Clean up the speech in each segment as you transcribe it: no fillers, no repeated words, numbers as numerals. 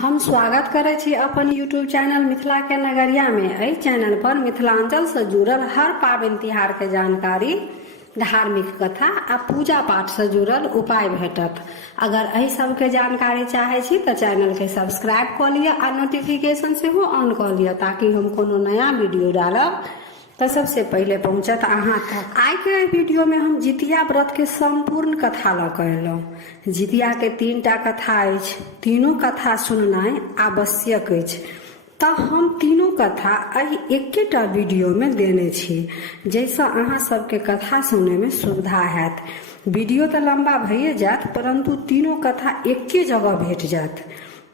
हम स्वागत करे छी अपन यूट्यूब चैनल मिथिला के नगरिया में। एहि चैनल पर मिथिलांचल से जुड़ल हर पाबनि तिहार के जानकारी, धार्मिक कथा आ पूजा पाठ से जुड़ल उपाय भेटत। अगर एहि सब के जानकारी चाहे छी तो चैनल के सब्सक्राइब कर लिया आ नोटिफिकेशन से हो ऑन कर लिया, ताकि हम कोनो नया वीडियो डालब तो सबसे पहले पहुंचत अहाँ तक। आई के वीडियो में हम जितिया व्रत के संपूर्ण कथा ल कहलहुँ। जितिया के 3टा कथा अछि, तीनों कथा सुननाइ आवश्यक अछि। तो हम तीनों कथा एहि एकेटा वीडियो में देने छी, जैसे अहाँ सबके कथा सुने में सुविधा हैत। वीडियो तो लंबा भइए जात, परंतु तीनों कथा एके जगह भेट जात,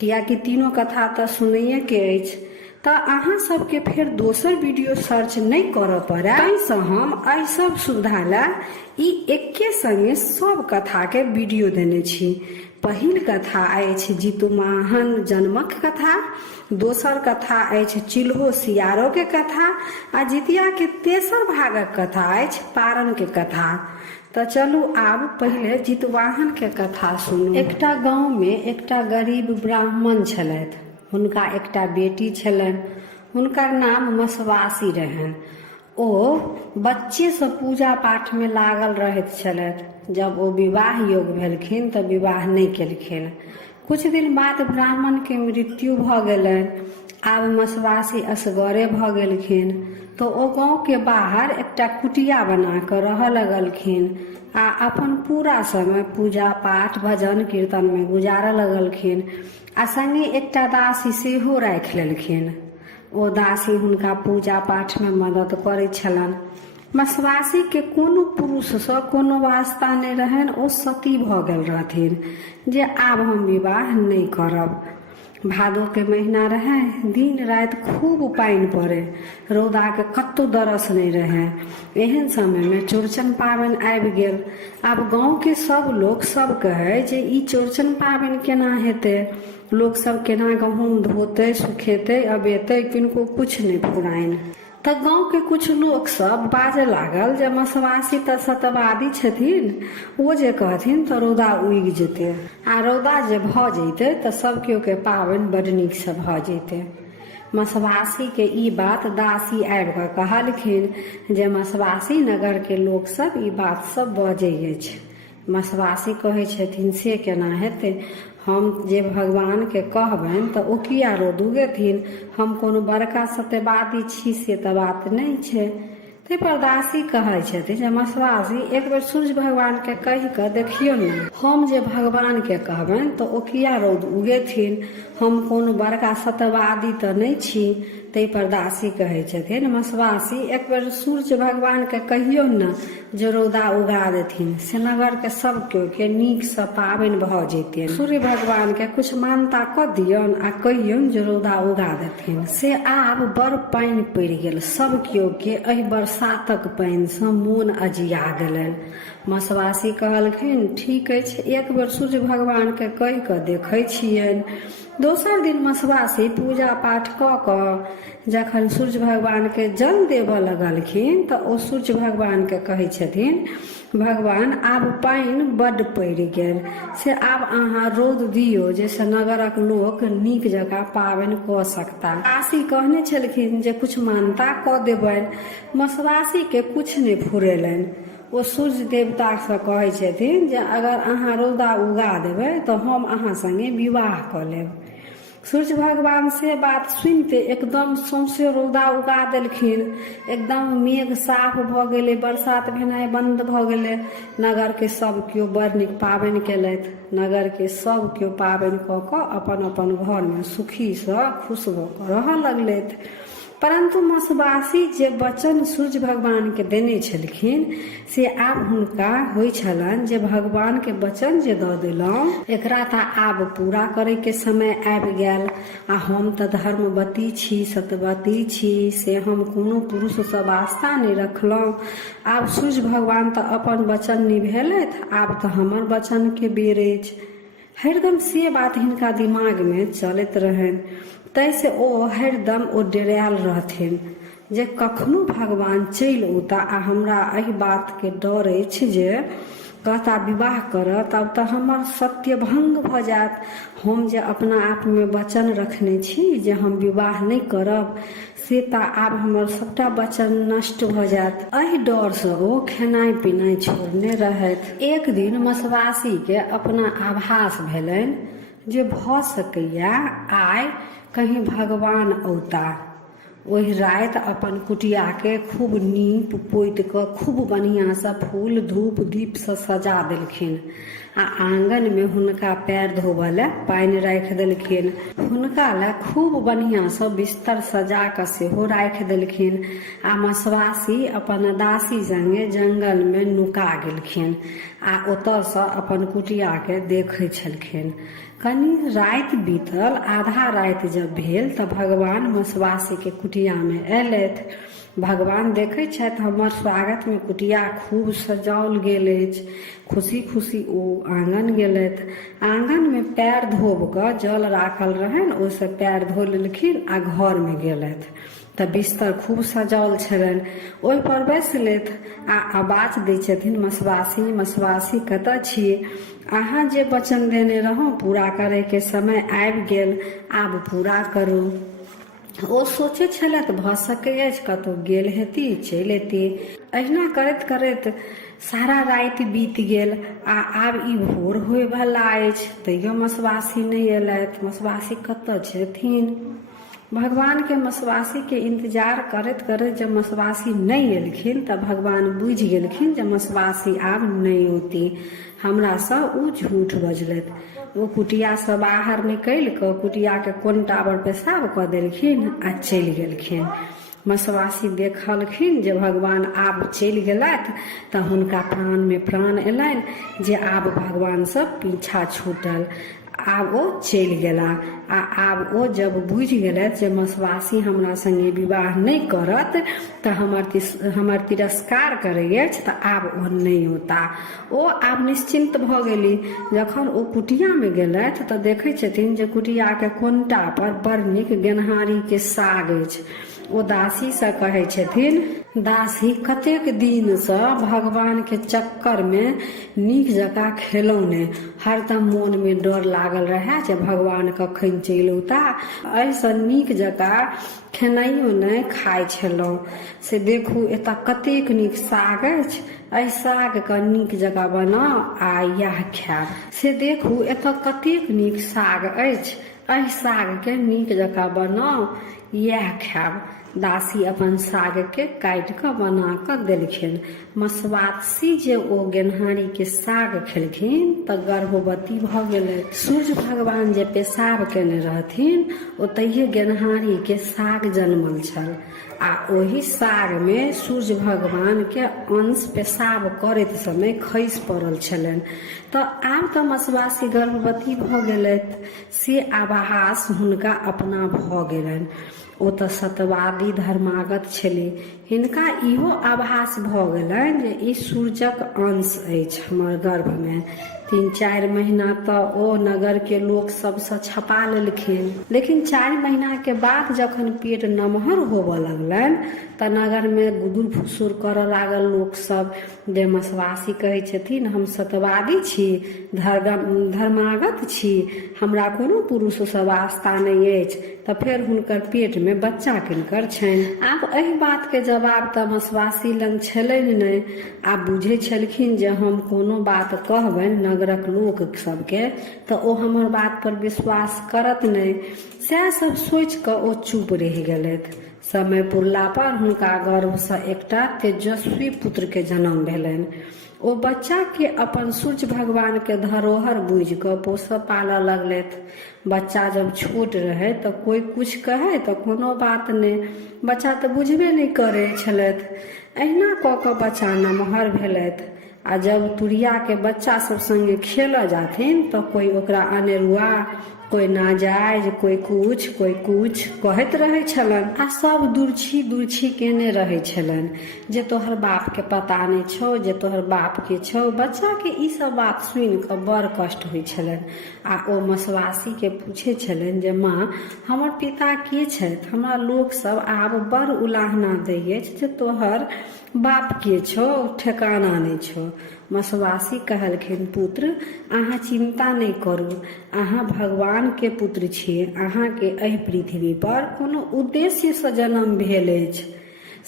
कियाकि तीनों कथा तो सुनैये के अछि। तो अहाँ सबके फिर दोसर वीडियो सर्च नहीं कर पड़े, ताहिसँ हम एहि सब सुविधा ला ई एके संगे सब कथा के वीडियो देने छी। पहिल कथा अछि जितुवाहन जन्मक कथा, दोसर कथा अछि चिल्हो सियारो के कथा, आ जितिया के तेसर भागक कथा अछि पारण के कथा। तो चलू आब पहले जितुवाहन के कथा सुनू। एकटा गांव में एकटा गरीब ब्राह्मण छलथि। हुनका एकटा बेटी छलनि, हुनकर नाम मसवासी रहनि। ओ बच्चे से पूजा पाठ में लागल रहैत छलथि। जब ओ विवाह योग्य भेलखिन तऽ विवाह नहीं केलखिन। कुछ दिन बाद ब्राह्मण के मृत्यु भ गेलनि। आब मसवासी असगरे भ गेलखिन, तो ओ गांव के बाहर एकटा कुटिया बना कर रह लगलखिन आ अपन पूरा समय पूजा पाठ भजन कीर्तन में गुजारऽ लगलखिन। आ संगे एकटा दासी सेहो राखि लेलखिन। ओ दासी हुनका पूजा पाठ में मदद करैत छलनि। मसवासी के कोनो पुरुष से कोनो वास्ता नहीं रहनि। ओ सती भ गेल रहथिन जे आब हम विवाह नहीं करब। भादो के महीना रहे, दिन रात खूब पानि पड़े, रौदा के कत्तो दरस नहीं रहे। एहन समय में चौड़चन पाबनि आबि गेल। आब गांव के सब लोग सब कहे जे ई चौड़चन पाबनि केना हेतै, लोग सब केना गहूम धोते सुखेते अबेते, किनको कुछ नहीं फुराइन। तो गांव के कुछ लोग सब बाजे लागल जे मसवासी तो सतवादी छथिन, वो जे कहथिन तो रौदा उगि जेते, आ रौदा जे भ जैते तो सब केओ के पाबनि बड़ नीक से भ जैते। मसवासी के ई बात दासी आबि कऽ कहलखिन जे मसवासी नगर के लोग सब ई बात सब बजै अछि। मसवासी कहै छथिन से केना हेतै, हम जे भगवान के कहबनि तऽ ओ किया रौद उगेथिन, हम कोनो बड़का सत्यवादी छी से तऽ बात नहीं छै। ते पर दासी कहै छथिन जे मसवासी एक बेर सूर्य भगवान के कहि कऽ देखियौ ने, हम जे भगवान के कहबनि तऽ ओ किया रौद उगेथिन, हम कोनो बड़का सत्यवादी तऽ नहीं छी। ते पर दासी कहै छथिन मसवासी एक बेर सूर्य भगवान के कहियौ न जे रौदा उगा देथिन, से नगर के सब केओ के नीक से पाबनि भ जैते। सूर्य भगवान के कुछ मानता क दियौन आ कहियौन जे रौदा उगा देथिन। से आब बड़ पानि पड़ि गेल, सब केओ के एहि बरसातक पानि से मोन अजिया गेलनि। मसवासी कहलखिन ठीक अछि, एक बेर सूर्य भगवान के कहि कऽ देखै छियनि। दोसर दिन मसवासी पूजा पाठ कऽ कऽ जखन सूर्य भगवान के जल देबऽ लगलखिन तऽ ओ सूर्य भगवान के कहै छथिन भगवान आब पानि बड्ड पड़ि गेल, से आब अहाँ रौद दियौ जैसे नगरक लोक नीक जकाँ पाबनि कऽ सकता। दासी कहने छलखिन जे कुछ मानता कऽ देबनि। मसवासी के कुछ नहीं फुरेलनि। ओ सूर्य देवता से कहै छथिन जे अगर अहाँ रौदा उगा देबै तो हम अहाँ संगे विवाह कऽ लेब। सूर्य भगवान से बात सुनते एकदम सौंसे रौदा उगा देलखिन। एकदम मेघ साफ भ गेलै, बरसात भेनाइ बंद भ गेलै। नगर के सब केओ बड़ नीक पाबनि केलथि। नगर के सब केओ पाबनि कऽ कऽ अपन अपन घर में सुखी से खुश भऽ कऽ रहऽ लगलथि। परंतु मसवासी जे वचन सूर्य भगवान के देने छलखिन से आब हुनका होइ छलनि जे भगवान के वचन जे दऽ देलहुँ एकरा तऽ आब पूरा करे के समय आबि गेल। आ हम तऽ धर्मवती छी, सत्यवती छी, से हम कोनो पुरुष से वास्ता नहीं रखलहुँ। आब सूर्य भगवान तऽ अपन वचन निभेलथि, आब तऽ हमर वचन के बेर अछि। हरदम से बात हिनका दिमाग में चलैत रहनि। तैसे ओ हरदम ओ डेरायल रहथिन जे कखनो भगवान चलि औता आ हमरा एहि बात के डर अछि जे कहता विवाह कर तब तऽ हमर सत्य भंग भऽ जायत। हम जे अपना आप में वचन रखने छी जे हम विवाह नहीं करब से तऽ आब हमर सबटा वचन नष्ट भऽ जायत। एहि डर से ओ खेनाइ पिनाइ छोड़ने रहथि। एक दिन मसवासी के अपना आभास भेलनि जे भऽ सकैया आइ कहीं भगवान औता। ओहि राति अपन कुटिया के खूब नीप पोति कऽ खूब बढ़िया से फूल धूप दीप से सजा देलखिन आ आंगन में हुनका पैर धोबऽ ले पानि राखि देलखिन। हुनका ले खूब बढ़िया से बिस्तर सजा कऽ सेहो राखि देलखिन आ मसवासी अपन दासी संगे जंगल में नुका गेलखिन आ ओतऽ से अपन कुटिया के देखै छलखिन। कनी राति बीतल, आधा राति जब भेल तऽ भगवान मसवासी के कुटिया में अयलथि। भगवान देखै छथि हमर स्वागत में कुटिया खूब सजाओल गेल अछि। खुशी खुशी ओ आंगन गेलथि। आंगन में पैर धोब कऽ जल राखल रहनि, ओहिसँ पैर धो लेलखिन आ घर में गेलथि तऽ बिस्तर खूब सजाओल छलनि। ओहि पर बैसलथि आ आवाज दै छथिन मसवासी मसवासी कतऽ छी? अहाँ जे वचन देने रहौ पूरा करे के समय आबि गेल, आब पूरा करू। ओ सोचे छलथि भऽ सकै अछि कतहु गेल हेती चलि एती। अहिना करैत करैत सारा राति बीत गेल आ आब ई भोर होय वाला अछि तैयो मसवासी नहीं एलथि। मसवासी कतऽ छथिन? भगवान के मसवासी के इंतजार करैत करैत जब मसवासी नहीं एलखिन तऽ भगवान बुझि गेलखिन जे मसवासी आब नहीं औती। हमरा सँ उ झूठ बजलथि। ओ कुटिया से बाहर निकलि कऽ कुटिया के कोनटा पर पेशाब कऽ देलखिन आ चलि गेलखिन। मसवासी देखलखिन जे भगवान आब चलि गेलथि तऽ हुनका प्राण में प्राण एलनि जे आब भगवान से पीछा छूटल। आब ओ चलि गेला आ आब ओ जब बुझि गेलथि जे मसवासी हमरा संगे विवाह नहीं करत तऽ हमर तिरस्कार करै अछि तऽ आब ओ नहीं होता। ओ आब निश्चिंत भऽ गेली। जखन ओ कुटिया में गेलथि तऽ देखै छथिन जे कुटिया के कोनटा पर बड़ नीक गेनहारी के साग अछि। ओ दासी से कहै छथिन, दासी कतेक दिन से भगवान के चक्कर में नीक जकाँ खेलौं ने, हरदम मोन में डर लागल रहे जे भगवान कखन चलि औता। एहिसँ नीक जकाँ खेनाइयो नहि खाइ छलहुँ से देखू एतऽ कतेक नीक साग अछि, एहि साग के नीक जकाँ बनाउ आ इएह खायब। से देखू एतऽ कतेक नीक साग अछि, एहि साग के नीक जकाँ बनाउ इएह खायब। दासी अपन साग के काटि कऽ बना कऽ देलखिन। मसवासी जे ओ गेनहारी के साग खेलखिन तऽ गर्भवती भऽ गेलै। सूर्य भगवान जे पेशाब केने रहथिन ओतहिये गेनहारी के साग जन्मल छल आ ओही साग में सूर्य भगवान के अंश पेशाब करैत समय खसि पड़ल छलनि। तऽ आब तऽ मसवासी गर्भवती भऽ गेलथि से आभास हुनका अपना भऽ गेलनि। ओ तऽ सत्यवादी धर्मागत छली। हिनका इहो आभास भऽ गेलनि जे ई सूर्यक अंश अछि हमर गर्भ में। 3-4 महीना तऽ ओ नगर के लोक सबसँ छपा लेलखिन। लेकिन 4 महीना के बाद जखन पेट नमहर होबऽ लगलनि तऽ नगर में गुदुर फुसुर करऽ लागल लोक सब जे मसवासी कहै छथिन हम सत्यवादी छी, धर्मागत छी, हमरा कोनो पुरुष से वास्ता नहीं अछि। तऽ फेर हुनकर पेट में बच्चा किनकर छनि? आब एहि बात के जवाब तऽ मसवासी लग छलनि नहि। आब बुझै छलखिन जे हम कोनो बात कहबनि नगरक लोक सबके तऽ ओ हमर बात पर विश्वास करत नहीं। सएह सब सोचि कऽ ओ चुप रहि गेलथि। समय पुरला पर हुनका गर्भ से एकटा तेजस्वी पुत्र के जन्म भेलनि। ओ बच्चा के अपन सूर्य भगवान के धरोहर बुझि कऽ पोसऽ पालऽ लगलथि। बच्चा जब छोट रहे तऽ कोई कुछ कहे तऽ कोनो बात नहीं, बच्चा तऽ बुझबे नहीं करे छलथि। अहिना कऽ कऽ बच्चा नमहर भेलथि आ जब तुरिया के बच्चा सब संगे खेलऽ जाथिन तऽ कोई ओकरा अनेरुआ, कोई नाजायज, कोई कुछ कहैत रहे छलन आ सब दूरछी केने रहे छलन जे तोहर बाप के पता नहीं छौ, जे तोहर बाप के छौ। बच्चा के ई सब बात सुनि कऽ बड़ कष्ट होइ छलन आ ओ मसवासी के पूछे छलन जे माँ हमर पिता के छथि? हमरा लोक सब आब बड़ उलाहना दै अछि जे तोहर बाप के छौ, ठेकाना नहीं छौ। मसवासी कहलखिन, पुत्र अहाँ चिंता नहीं करू, अहाँ भगवान के पुत्र छी। अहाँ के एहि पृथ्वी पर कोनो उद्देश्य से जन्म भेल अछि।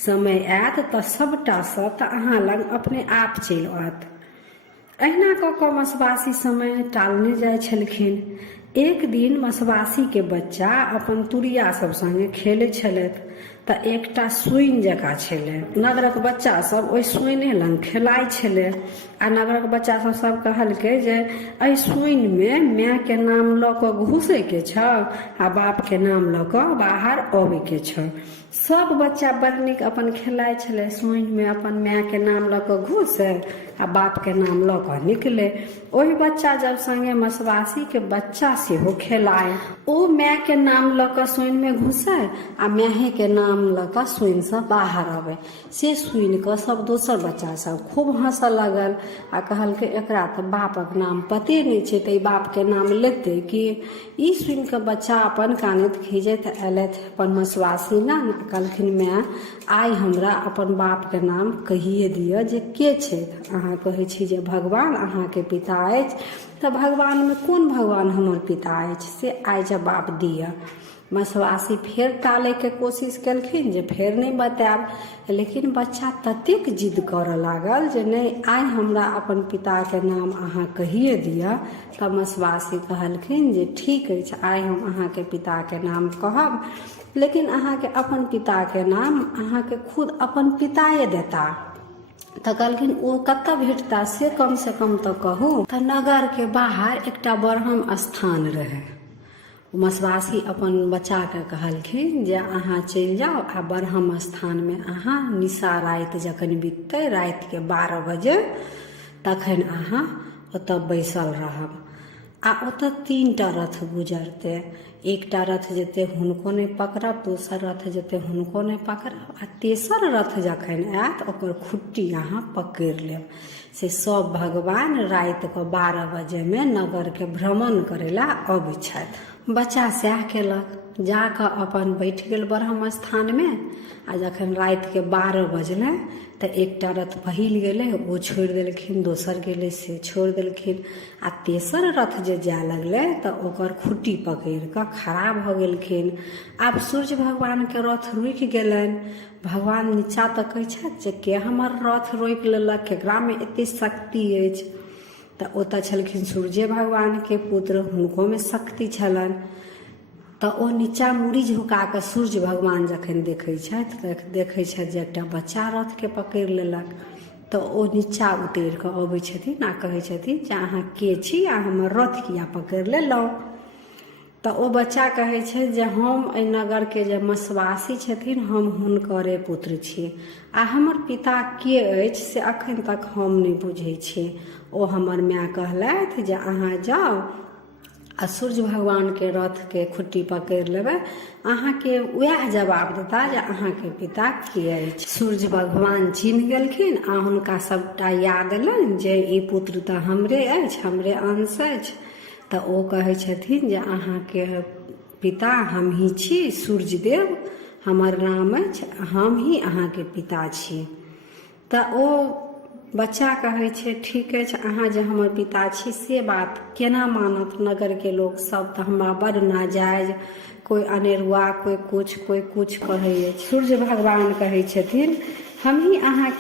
समय आयत तऽ सबटा सत्य अहाँ लग अपने आप चलि आयत। अहिना कऽ कऽ मसवासी समय टालने जाइ छलखिन। एक दिन मसवासी के बच्चा अपन तुरिया सब संगे खेलै छलथि तऽ एकटा सुइन जकाँ छलै। नगरक बच्चा सब ओहि सुइने लग खेलाइ छलै आ नगरक बच्चा सब कहलकै जे एहि सुइनमे माय के नाम लऽ कऽ घुसै के छ आ बाप के नाम लऽ कऽ बाहर अबै के छ। सब बच्चा बड़ नीक अपन खेलाइ छलै, सुइनमे अपन माय के नाम लऽ कऽ घुसै आ बाप के नाम लऽ कऽ निकले। ओहि बच्चा जब संगे मसवासी के बच्चा सेहो खेलाए, ओ माय के नाम लऽ कऽ सुइनमे घुसै आ माय के नाम लऽ कऽ सुइन से बाहर अबै। से सुइन कऽ सब दोसर बच्चा सब खूब हंसऽ लागल आ कहलकै एकरा तऽ बापक नाम पते नहि छै तऽ ई बाप के नाम लेतै कि। ई सुइन कऽ बच्चा अपन कानैत खीजैत एलथि अपन मसवासी लग। कहलखिन, माय आइ हमरा अपन बाप के नाम कहिए दिअ जे के छथि। अहाँ कहै छी जे भगवान अहाँके पिता अछि, तऽ भगवानमे कोन भगवान हमर पिता अछि से आइ जवाब दिअ। मसवासी फेर टालैके कोशिश केलखिन जे फेर नहीं बतायब, लेकिन बच्चा ततेक जिद करऽ लागल जे नहीं आइ हमरा अपन पिताके नाम अहाँ कहिए दिअ। तऽ मसवासी कहलखिन जे ठीक अछि, आइ हम अहाँके पिताके नाम कहब, लेकिन अहाँके अपन पिताके नाम अहाँके खुद अपन पिताए देता। तऽ कहलखिन ओ कतऽ भेटता से कम तऽ कहू। तऽ नगर के बाहर एकटा ब्रह्म स्थान रहे। मसवासी अपन बच्चा के कहलखिन जे अहाँ चलि जाउ आ ब्रह्म स्थान में अहाँ निशा राति जखन बीततै, राति के 12 बजे, तखन अहाँ ओतऽ बैसल रहब आ ओतऽ 3टा रथ गुजरतै। एकटा रथ जेतै हुनको नहीं पकड़ब, दोसर रथ जेतै हुनको नहीं पकड़ब आ तेसर रथ जखन आयत ओकर खुट्टी अहाँ पकड़ि लेब। से सब भगवान राति के 12 बजे में नगर के भ्रमण करे ला अबै छथि। बच्चा सएह केलक, जाकऽ अपन बैठ गेल ब्रह्म स्थान में आ जखन राति के 12 बजलै तऽ एकटा रथ पहिल गेलै ओ छोड़ि देलखिन, दोसर गेलै से छोड़ि देलखिन आ तेसर रथ जे जाय लगलै तऽ ओकर खुट्टी पकड़ि कऽ खड़ा भऽ गेलखिन। आब सूर्य भगवान के रथ रुकि गेलनि। भगवान नीचा तकै छथि जे के हमर रथ रोकि लेलक, केकरा में एते शक्ति अछि। तऽ ओतऽ छलखिन सूर्य भगवान के पुत्र, हुनको में शक्ति छलनि। तऽ ओ नीचा मुड़ी झुका कऽ सूर्य भगवान जखन देखै छथि तऽ देखै छथि जे एकटा बच्चा रथ के पकड़ि लेलक। तऽ ओ नीचा उतरि कऽ अबै छथिन आ कहै छथिन जे अहाँ के छी आ हमर रथ किया पकड़ि लेलहुँ। तऽ ओ बच्चा कहै छै जे हम एहि नगर के जे मसवासी छथिन हम हुनकरे पुत्र छी आ हमर पिता के अछि से अखन तक हम नहीं बुझै छी। ओ हमर माय कहलथि जे अहाँ जाउ आ सूर्य भगवान के रथ के खुट्टी पकड़ि लेबै, अहाँके वएह जवाब देता जे अहाँके पिता के अछि। सूर्य भगवान चिन्ह गेलखिन आ हुनका सबटा याद एलनि जे ई पुत्र तऽ हमरे अछि, हमरे अंश अछि। तऽ ओ कहै छथिन जे अहाँके पिता हम ही छी, सूर्य देव हमर नाम अछि, हम ही अहाँके पिता छी। तऽ ओ बच्चा कहै छै ठीक अछि, अहाँ जे हमर पिता छी से बात केना मानत नगर के लोग सब, तऽ हमरा बड़ नाजायज, कोई अनेरुआ, कोई कुछ कहै अछि। सूर्य भगवान कहै छथिन हम ही अहाँ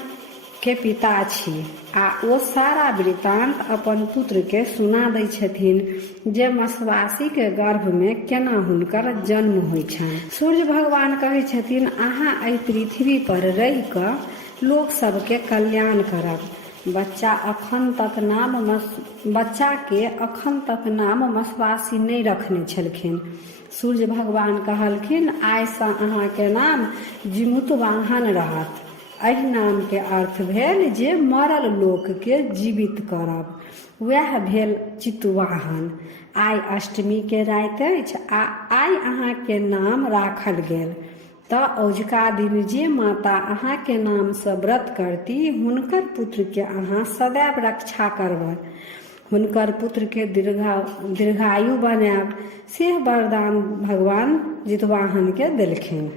के पिता छी आ ओ सारा वृतांत अपन पुत्र के सुना दै छथिन जे मसवासी के गर्भ में केना हुनकर जन्म होइ छनि। सूर्य भगवान कहै छथिन अहाँ एहि पृथ्वी पर रहि कऽ लोक सबके कल्याण करब। बच्चा के अखन तक नाम मसवासी नहीं रखने छलखिन। सूर्य भगवान कहलखिन आइसँ अहाँके नाम जिमुतवाहन रहत। एहि नाम के अर्थ भेल जे मरल लोक के जीवित करब, वएह भेल चितवाहन। आइ अष्टमी के राति अछि आ आइ अहाँके नाम राखल गेल। तऽ अजुका दिन जे माता अहाँके नाम से व्रत करती हुनकर पुत्र के अहाँ सदैव रक्षा करबै, हुनकर पुत्र के दीर्घायु बनायब, से वरदान भगवान जितवाहन के देलखिन।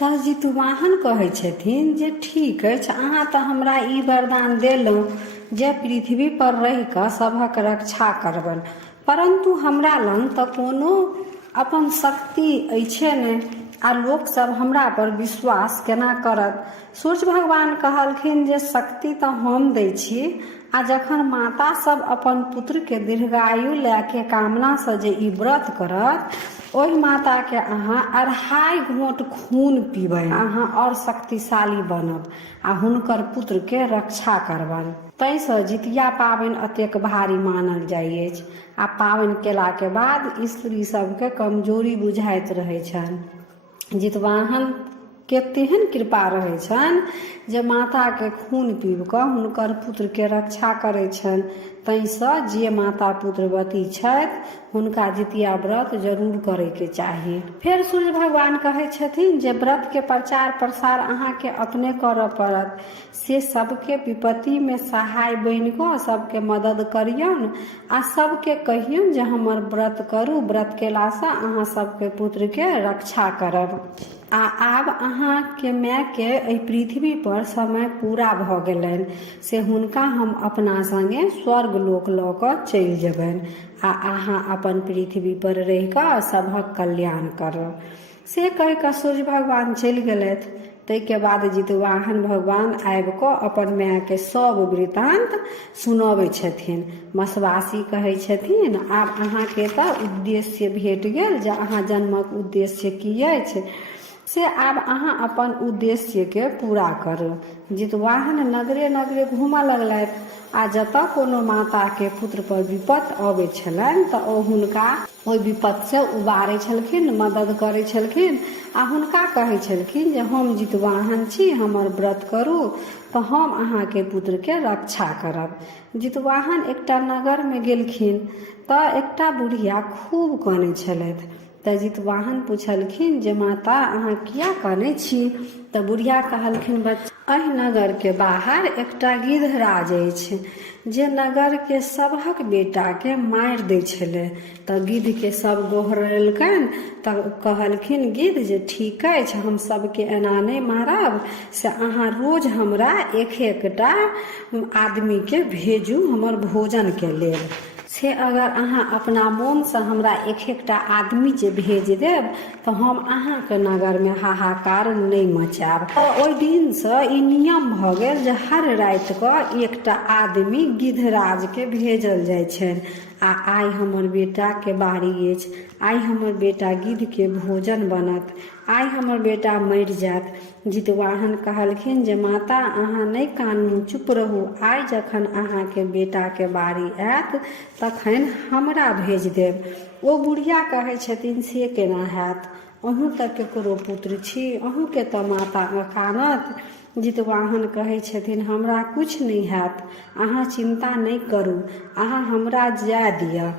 तऽ जितवाहन कहै छथिन जे ठीक अछि, अहाँ तऽ हमरा ई वरदान देलहुँ, जे पृथ्वी पर रहि कऽ सभक रक्षा करबनि, परंतु हमरा लग तऽ कोनो अपन शक्ति अछि नहि, आ लोक सब हमरा पर विश्वास केना करत। सूर्य भगवान कहलखिन जे शक्ति तऽ हम दै छी, आ जखन माता सब अपन पुत्र के दीर्घायु लए के कामना से जे ई व्रत करत, ओहि माता के अहाँ 2.5 घोंट खून पीबै, अहाँ और शक्तिशाली बनब आ हुनकर पुत्र के रक्षा करबनि। ताहिसँ जितिया पाबनि अतेक भारी मानल जाइ अछि, आ पाबनि केला के बाद स्त्री सबके कमजोरी बुझाइत रहै छनि। जितवाहन के तेहन कृपा रहै छनि जे माता के खून पीब कऽ हुनकर पुत्र के रक्षा करै छनि। ताहिसँ जे माता पुत्रवती छथि हुनका जितिया व्रत जरूर करे के चाही। फिर सूर्य भगवान कहै छथिन जे व्रत के प्रचार प्रसार अहाँ के अपने करऽ पड़त, से सबके विपत्ति में सहाय बनि कऽ सबके मदद करियन, आ सबके कहियन जे हमर व्रत करू, व्रत केलासँ अहाँ सबके पुत्र के रक्षा करब। आब अहाँ के माय के एहि पृथ्वी पर समय पूरा भऽ गेलनि, से हुनका हम अपना संगे स्वर्ग लोक लऽ कऽ चलि जेबनि, आ अहाँ अपन पृथ्वी पर रहि कऽ सभक कल्याण करब। से कहि कऽ सूर्य भगवान चलि गेलथि। ताहिके बाद जितवाहन भगवान आबि कऽ अपन माय के सब वृतांत सुनबै छथिन। मसवासी कहै छथिन, आब अहाँ के तऽ उद्देश्य भेट गेल, जे अहाँ जन्मक उद्देश्य की अछि से आब अहाँ अपन उद्देश्य के पूरा करू। जितवाहन नगरे नगरे घूमऽ लगलथि, आ जतऽ कोनो माता के पुत्र पर विपत अबै छलनि तऽ ओ हुनका ओहि विपत से उबारै छलखिन, मदद करै छलखिन, आ हुनका कहै छलखिन जे हम जितवाहन छी, हमर व्रत करू तऽ हम अहाँ के पुत्र के रक्षा करब। जितवाहन एकटा नगर में गेलखिन तऽ एकटा बुढ़िया खूब कानै छलथि। तऽ जितवाहन पूछलखिन जे माता अहाँ किया कानै छी? तऽ बुढ़िया कहलखिन, बच्चा एहि नगर के बाहर एकटा गिद्धराज अछि जे नगर के सबहक बेटा के मारि दै छलै। तऽ गिद्ध के सब गोहरलकनि, तऽ कहलखिन गिद्ध जे ठीक अछि, हम सबके एना नहि मारब, से अहाँ रोज हमरा एकटा आदमी के भेजू हमर भोजन के लेल। से अगर अहाँ अपना मोन से हमरा एकटा आदमी जे भेज देब तऽ हम अहाँ के नगर में हाहाकार नहीं मचायब। ओहि दिन से ई नियम भ गेल जे हर राति के एकटा आदमी गिद्धराज के भेजल जाय छनि, आ आइ हमर बेटा के बारी अछि, आइ हमर बेटा गिद्ध के भोजन बनत, आइ हमर बेटा मरि जायत। जितवाहन कहलखिन जे माता अहाँ नहीं कानू, चुप रहू, आइ जखन अहाँ के बेटा के बारी आयत तखन हमरा भेज देब। ओ बुढ़िया कहै छथिन से केना हैत, अहूँ तऽ केकरो पुत्र छी, अहूँ के तऽ माता कानत। जितवाहन कहै छथिन हमरा कुछ नहीं हैत, अहाँ चिंता नहीं करू, अहाँ हमरा जाय दिअ।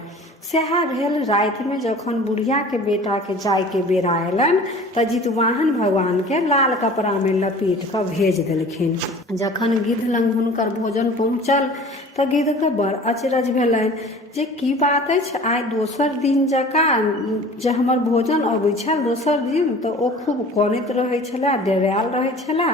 सएह भेल। राति में जखन बुढ़िया के बेटा के जाय के बेरा अयलनि तऽ जितवाहन भगवान के लाल कपड़ा में लपेट कऽ भेज देलखिन। जखन गिद्ध लग हुनकर भोजन पहुँचल तऽ गिद्ध के बड़ अचरज भेलनि जे की बात अछि, आइ दोसर दिन जकाँ जे हमर भोजन अबै छल दोसर दिन तऽ ओ खूब कानैत रहै छलए, डेरायल रहै छलए,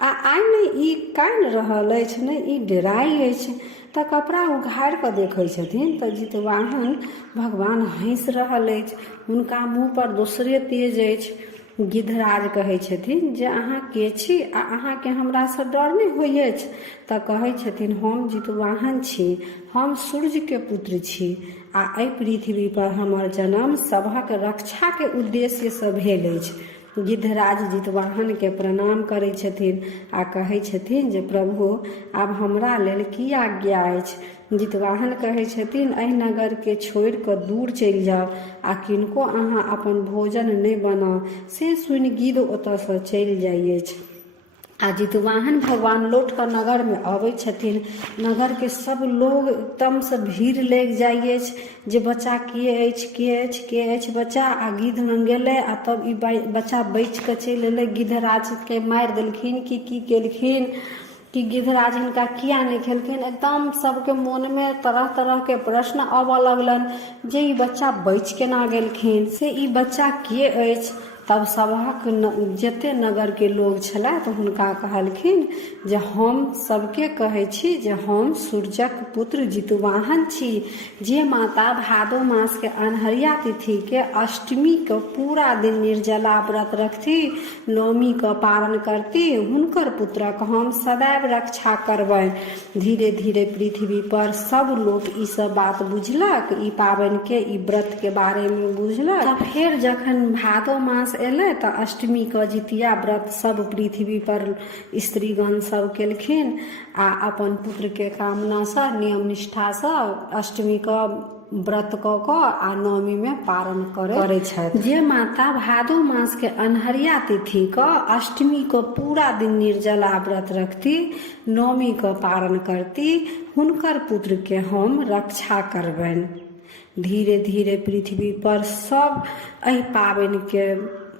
आ आइ नहि ई कानि रहल अछि, नहि ई डेराइ अछि। तऽ कपड़ा उघारि कऽ देखै छथिन तऽ जितवाहन भगवान हँसि रहल अछि, हुनका मुँह पर दोसरे तेज अछि। गिद्धराज कहै छथिन जे अहाँ के छी आ अहाँ के हमरा से डर नहीं होइ अछि? तऽ कहै छथिन हम जितवाहन छी, हम सूर्य के पुत्र छी, आ एहि पृथ्वी पर हमर जन्म सभक रक्षा के उद्देश्य से भेल अछि। गिद्धराज जितवाहन के प्रणाम करै छथिन आ कहै छथिन जे प्रभु आब हमरा लेल की आज्ञा अछि? जितवाहन कहै छथिन एहि नगर के छोड़ि कऽ दूर चलि जाउ, आ किनको अहाँ अपन भोजन नहीं बनाउ। से सुनि गिद्ध ओतऽ से चलि जाइ अछि। आ जितवाहन भगवान लौट कर नगर में अबै छथिन। नगर के सब लोग एकदम से भीड़ लग जाइ अछि जे बच्चा के अछि, के अछि, के अछि बच्चा। आ गिद्ध लग गेलै आ तब ई बच्चा बचि कऽ चलि एलै। गिद्धराज के मारि देलखिन कि की केलखिन कि गिद्धराज हिनका किया नहीं खेलखिन? एकदम सबके मोन में तरह तरह के प्रश्न आबऽ लगलनि जे ई बच्चा बचि केना गेलखिन, से ई बच्चा के अछि, तब सभक जते नगर के लोग छलै तऽ हुनका कहलखिन जे हम सबके कहै छी जे हम सूर्यक पुत्र जितुवाहन छी, जे माता भादो मास के अन्हरिया तिथि के अष्टमी के पूरा दिन निर्जला व्रत रखती, नवमी के पारण करती, हुनकर पुत्रक हम सदैव रक्षा करबै। धीरे धीरे पृथ्वी पर सब लोग ई सब बात बुझलक, ई पाबनि के, ई व्रत के बारे में बुझलक। तब फेर जखन भादो मास एलै तऽ अष्टमी के जितिया व्रत सब पृथ्वी पर स्त्रीगण सब केलखिन आ अपन पुत्र के कामना सँ नियम निष्ठा सँ अष्टमी के व्रत कऽ कऽ आ नवमी में पारण करै छथि। जे माता भादो मास के अन्हरिया तिथि क अष्टमी को पूरा दिन निर्जला व्रत रखती, नवमी को पारण करती, हुनकर पुत्र के हम रक्षा करबनि। धीरे धीरे पृथ्वी पर सब एहि पाबनि के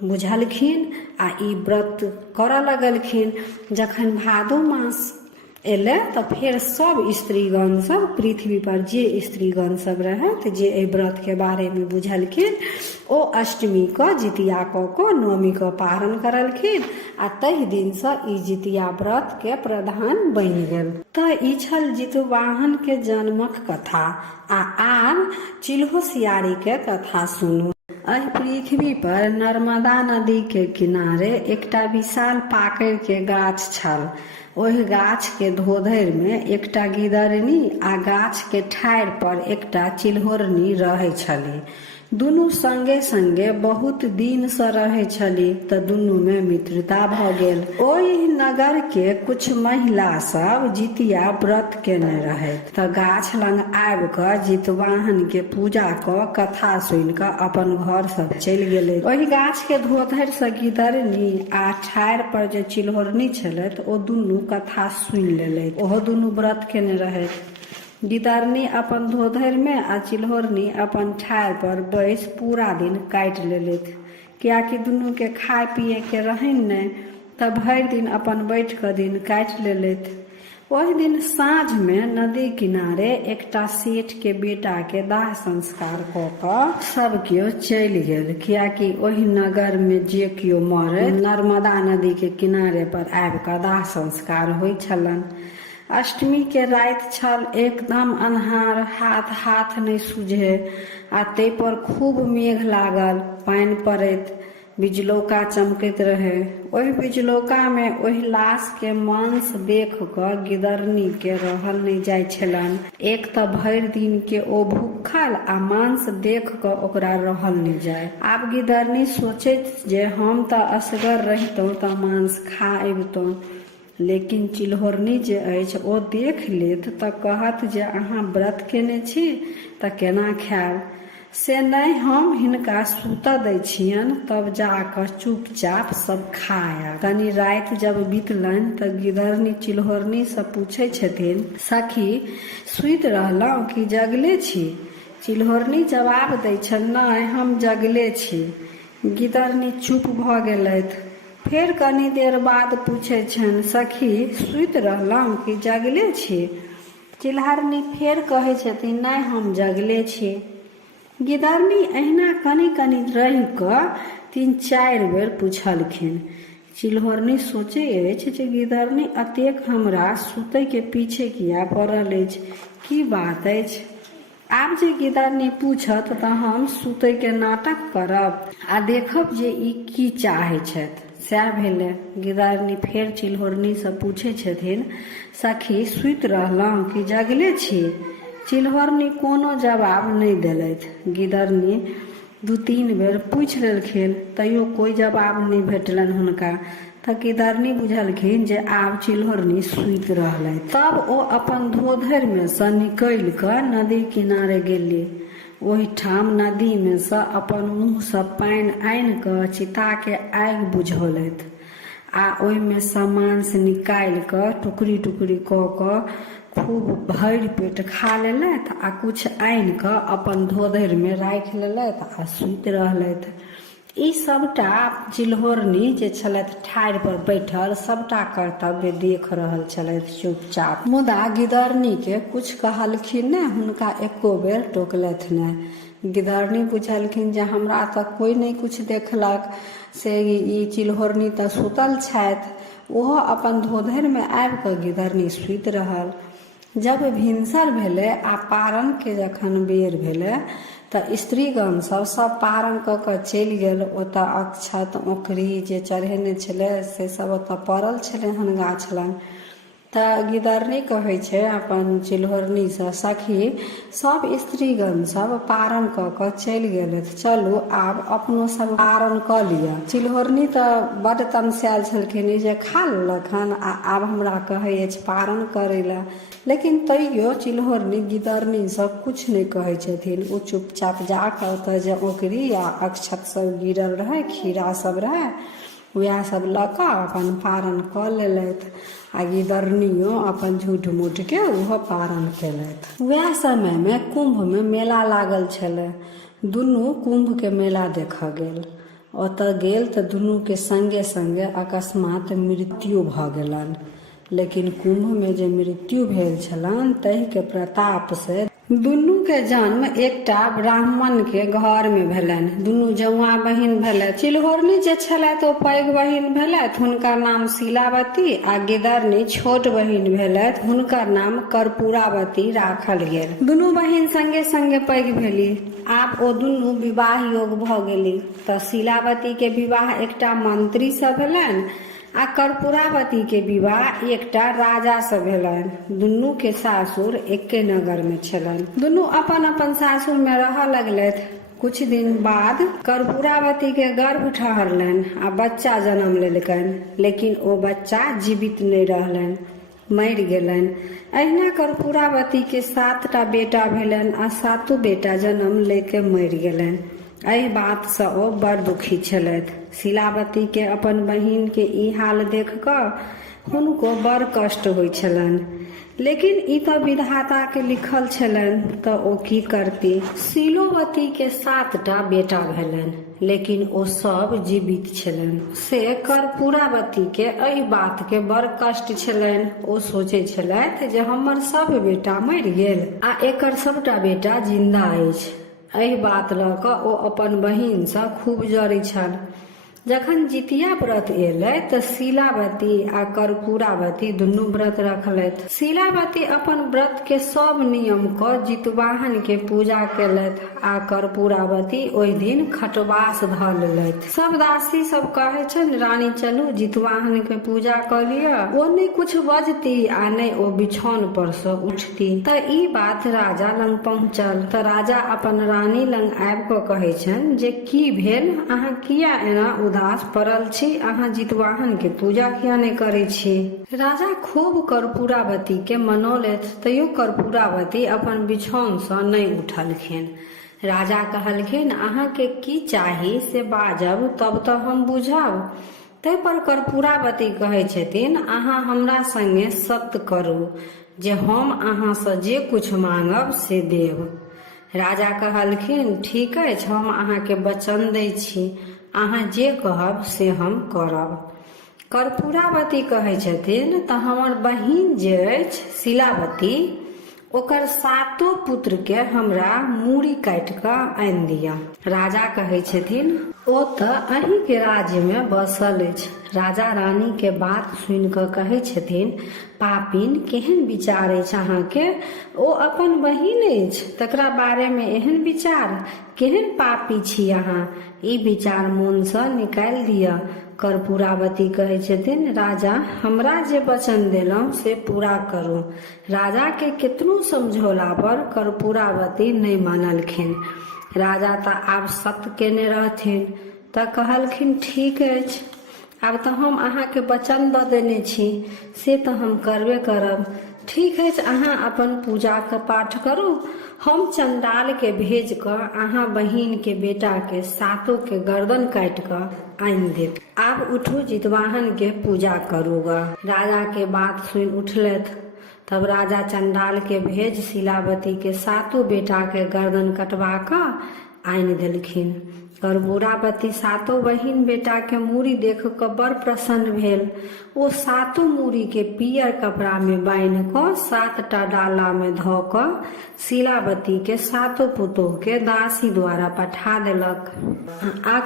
बुझलखिन आ ई व्रत करऽ लगलखिन। जखन भादो मास एलै तऽ फेर सब स्त्रीगण सब पृथ्वी पर जे स्त्रीगण सब रहत जे एहि व्रत के बारे में बुझलखिन ओ अष्टमी के जितिया कऽ कऽ नवमी के पारण करलखिन आ तहि दिन से ई जितिया व्रत के प्रधान बनि गेल। तऽ ई छल जितुवाहन के जन्मक कथा। आ आब चिल्हो सियारी के कथा सुनू। एहि पृथ्वी पर नर्मदा नदी के किनारे एकटा विशाल पाकैर के गाछ छल। ओहि गाछ के धोधरि में एकटा गिदरनी आ गाछ के ठाढ़ि पर एकटा चिल्होरनी रहै छली। दुनू संगे संगे बहुत दिन से रहै छली तऽ दुनू में मित्रता भऽ गेल। ओहि नगर के कुछ महिला सब जितिया व्रत केने रहैत तऽ गाछ लग आबि कऽ जितवाहन के पूजा कऽ कथा सुनि कऽ अपन घर सब चलि गेलै। ओहि गाछ के धोधरि से गिदरनी आ ठाढ़ि पर जे चिल्होरनी छलथि ओ दुनू कथा सुनि लेलथि। ओहो दुनू व्रत केने रहैत। गिदरनी अपन धोधरि में आ चिल्होरनी अपन ठाढ़ि पर बैस पूरा दिन काटि लेलथि, कियाकि दुनू के खाय पिए के रहनि नहि, तब भरि दिन अपन बैठ कऽ दिन काटि लेलथि। ओहि दिन साँझ में नदी किनारे एकटा सेठ के बेटा के दाह संस्कार कऽ कऽ सब केओ चलि गेल, कियाकि ओहि नगर में जे केओ मरै नर्मदा नदी के किनारे पर आबि कऽ दाह संस्कार होइ छलनि। अष्टमी के राति छल, एकदम अन्हार, हाथ नहीं सूझे आ तै पर खूब मेघ लागल, पानि पड़ैत, बिजलौका चमकैत रहे। ओहि बिजलौका में ओहि लाश के मांस देख कऽ गिदरनी के रहल नहीं जाय छलनि। एक तऽ भरि दिन के ओ भूखल आ मांस देख कऽ ओकरा रहल नहीं जाय। आब गिदरनी सोचैत जे हम तऽ असगर रहितौं तऽ मांस खा अबितौं, लेकिन चिल्होरनी जे अछि ओ देख लेत तऽ कहत जे अहाँ व्रत केने छी तऽ केना खायब। से नहीं, हम हिनका सूतऽ दै छियनि, तब जाकऽ चुपचाप सब खायब। कनी राति जब बीतलनि तऽ गिदरनी चिल्होरनी से पूछै छथिन, सखी सुति रहलहुँ कि जगले छी? चिल्होरनी जवाब दै छनि, नहीं हम जगले छी। गिदरनी चुप भऽ गेलथि। फेर कनी देर बाद पूछे छन, सखी सुति रहलहुँ कि जगले छी? चिल्होरनी फेर कहे छथिन, नहीं हम जगले छी। गिदरनी अहिना कनी कनी रहि कऽ 3-4 बेर पूछलखिन। चिल्होरनी सोचे अछि जे गिदरनी अतेक हमरा सुतै के पीछे किया पड़ल अछि, की बात अछि। आब जे गिदरनी पूछत तऽ हम सुतै के नाटक करब आ देखब जे ई की चाहै छथि। सएह भेलै। गिदरनी फेर चिल्होरनी से पूछे छथिन, सखी सुति रहलहुँ कि जगले छी? चिल्होरनी कोनो जवाब नहीं देलथि। गिदरनी 2-3 बेर पूछि लेलखिन, तैयो कोई जवाब नहीं भेटलनि हुनका। तऽ गिदरनी बुझलखिन जे आब चिल्होरनी सुति रहलथि। तब ओ अपन धोधरि में से निकलि कऽ नदी किनारे गेली। ओहिठाम नदी में से अपन मुँह से पानि आनि कऽ चिता के आगि बुझौलथि आ ओहि में से मांस निकालि कऽ टुकड़ी टुकड़ी कऽ कऽ खूब भरि पेट खा लेलथि आ कुछ आनि कऽ अपन धोधरि में राखि लेलथि आ सुति रहलथि। ई सबटा चिल्होरनी जे छलथि ठाढ़ि पर बैठल सबटा कर्तव्य देख रहल छलथि चुपचाप। मुदा गिदरनी के कुछ कहलखिन ने, हुनका एको बेर टोकलथि नहि। गिदरनी बुझलखिन जे हमरा तक कोई नहीं कुछ देखलक, से ई चिल्होरनी तऽ सुतल छथि। ओहो अपन धोधरिमे आबि कऽ गिदरनी सुति रहल। जब भिनसर भेलै आ पारणके जखन बेर भेलै तऽ स्त्रीगण सब पारण कऽ कऽ चलि गेल। ओतऽ अक्षत ओखरी जे चढ़ेने छलै से सब ओतऽ पड़ल छलै हन गाछ लग। तऽ गिदरनी कहै छै अपन चिल्होरनीसँ, सखी सब स्त्रीगण सब पारण कऽ कऽ चलि गेलथि, चलू आब अपनो सब पारण कऽ लिअ। चिल्होरनी तऽ बड्ड तमसायल छलखिन जे खा लेलक हन आ आब हमरा कहै अछि पारण करै लए। लेकिन तैयो चिल्होरनी गिदरनीसँ कुछ नहि कहै छथिन। ओ चुपचाप जाकऽ ओतऽ जे ओकरी आ अक्षत सब गिरल रहै, खीरा सब रहै, वएह सब लऽ कऽ अपन पारण कऽ लेलथि। आ गिदरनियो अपन झूठ मूठ के ओहो पारण केलथि। वएह समय में कुंभ में मेला लागल छलै। दुनू कुंभ के मेला देखऽ गेल। ओतऽ गेल तऽ दुनू के संगे संगे अकस्मात मृत्यु भऽ गेलनि। लेकिन कुंभ में जे मृत्यु भेल छलनि ताहि के प्रताप से दुनू के जन्म एकटा ब्राह्मण के घर में भेलनि। दुनू जौआ बहिन भेलै। चिल्होरनी जे छलथि ओ पैघ बहिन भेलथि, हुनकर नाम शीलावती, आ गिदरनी छोट बहिन भेलथि, हुनकर नाम कर्पूरावती राखल गेल। दुनू बहिन संगे संगे पैघ भेली। आब ओ दुनू विवाह योग भऽ गेली। तऽ शीलावती के विवाह एकटा मंत्री से भेलनि आ कर्पूरावती के विवाह एकटा राजा से भेलनि। दुनू के सासुर एके नगर में छलनि। दुनू अपन अपन सासुर में रहऽ लगलथि। कुछ दिन बाद कर्पूरावती के गर्भ ठहरलनि आ बच्चा जन्म लेलकनि। लेकिन ओ बच्चा जीवित नहीं रहलनि, मरि गेलनि। अहिना कर्पूरावती के 7टा बेटा भेलनि आ 7 बेटा जन्म लेके मरि गेलनि। एहि बात से ओ बड़ दुखी छलथि। शीलावती के अपन बहिन के ई हाल देख कऽ हुनको बड़ कष्ट होइ छलनि। लेकिन ई तऽ विधाता के लिखल छलनि, तऽ ओ की करती। शीलोवती के 7टा बेटा भेलनि, लेकिन ओ सब जीवित छलनि। से कर्पूरावती के एहि बात के बड़ कष्ट छलनि। ओ सोचै छलथि जे हमर सब बेटा मरि गेल आ एकर सबटा बेटा जिंदा अछि। एहि बात लऽ कऽ ओ अपन बहिनसँ खूब जरै छल। जखन जितिया व्रत एलै तऽ शीलावती आ कर्पूरावती दुनू व्रत रखलथि। शीलावती अपन व्रत के सब नियम कऽ जितवाहन के पूजा केलथि आ कर्पूरावती ओहि दिन खटवास धऽ लेलथि। सब दासी सब कहै छनि, रानी चलू जितवाहन के पूजा कऽ लिअ। ओ नहि कुछ बजती आ नहि ओ बिछौन पर से उठती। तऽ ई बात राजा लग पहुँचल। तऽ राजा अपन रानी लग आबि कऽ कहै छनि जे की भेल, अहाँ किया एना उदास पड़ल छी, अहाँ जितवाहन के पूजा किया नहीं करै छी। राजा खूब कर्पूरावती के मनौलथि, तैयो कर्पूरावती अपन बिछौन से नहीं उठलखिन। राजा कहलखिन, अहाँ के की चाही से बाजब तब तऽ हम बुझब। तै पर कर्पूरावती कहै छथिन, अहाँ हमरा संगे सत्य करू जे हम अहाँ से जे कुछ मांगब से देब। राजा कहलखिन, ठीक अछि, हम अहाँके वचन दै छी, अहाँ जे कहब से हम करब। कर्पूरावती कहै छथिन, तऽ हमर बहिन जे अछि शीलावती, ओकर 7 पुत्र के हमरा मूड़ी काटि कऽ आनि दिअ। राजा कहै छथिन, ओ तऽ अहीं के राज्य में बसल अछि। राजा रानी के बात सुनि कऽ कहै छथिन, पापिन केहन विचार अछि अहाँके। ओ अपन बहिन अछि, तकरा बारे में एहन विचार। केहन पापी छी अहाँ, ई विचार मोन से निकालि दिअ। कर्पूरावती कहै छथिन, राजा हमरा जे वचन देलहुँ से पूरा करू। राजा के कितनो समझौला पर कर्पूरावती नहीं मानलखिन। राजा तऽ आब सत्य केने रहथिन, तऽ कहलखिन, ठीक अछि, आब तऽ हम अहाँके वचन दऽ देने छी, से तऽ हम करबे करब। ठीक अछि, अहाँ अपन पूजा के पाठ करू, हम चंडाल के भेज कऽ अहाँ बहिन के बेटा के 7 के गर्दन काटि कऽ आनि देब। आब उठू, जितवाहन के पूजा करूगा। राजा के बात सुनि उठलथि। तब राजा चंडाल के भेज शीलावती के 7 बेटा के गर्दन कटवा कऽ आनि देलखिन। कर्पूरावती सातो बहिन बेटा के मूड़ी देख कऽ बड़ प्रसन्न भेल। ओ सातो मूड़ी के पियर कपड़ा में बान्हि कऽ 7टा डाला में धऽ कऽ शीलावती के सातो पुतोह के दासी द्वारा पठा देलक। आ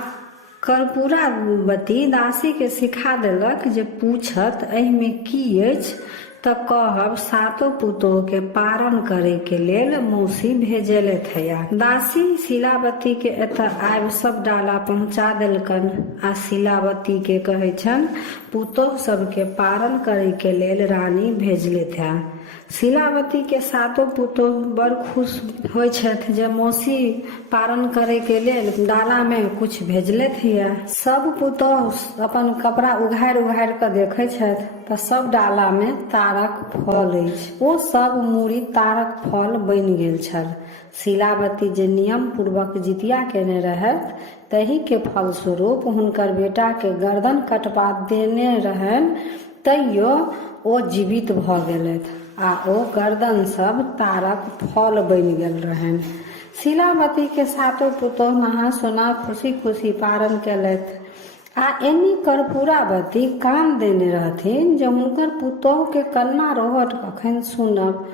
कर्पूरावती दासी के सिखा देलक जे पूछत एहिमे की अछि तऽ कहब सातो पुतोह के पारण करे के लेल मौसी भेजेलथि है। दासी शीलावती के एतऽ आबि सब डाला पहुँचा देलकन आ शीलावती के कहै छन पुतोह सबके पारण करे के लेल रानी भेजलथि है। शीलावती के सातो पुतोह बड़ खुश होइ छथि जे मौसी पारण करे के लेल डाला में कुछ भेजलथि है। सब पुतोह अपन कपड़ा उघारि उघारि कऽ देखै छथि तऽ सब डाला में तारक फल अछि। ओ सब मूड़ी तारक फल बनि गेल छल। शीलावती जे नियम पूर्वक जितिया केने रहथि तही के फलस्वरूप हुनकर बेटा के गर्दन कटवा देने रहनि, तैयो ओ जीवित भऽ गेलथि आ ओ गर्दन सब तारक फल बनि गेल रहनि। शीलावती के सातो पुतोह नहा सोना खुशी खुशी पारण केलथि। आ एनी कर्पूरावती कान देने रहथिन जे हुनकर पुतोह के कन्ना रोहट कखन सुनब।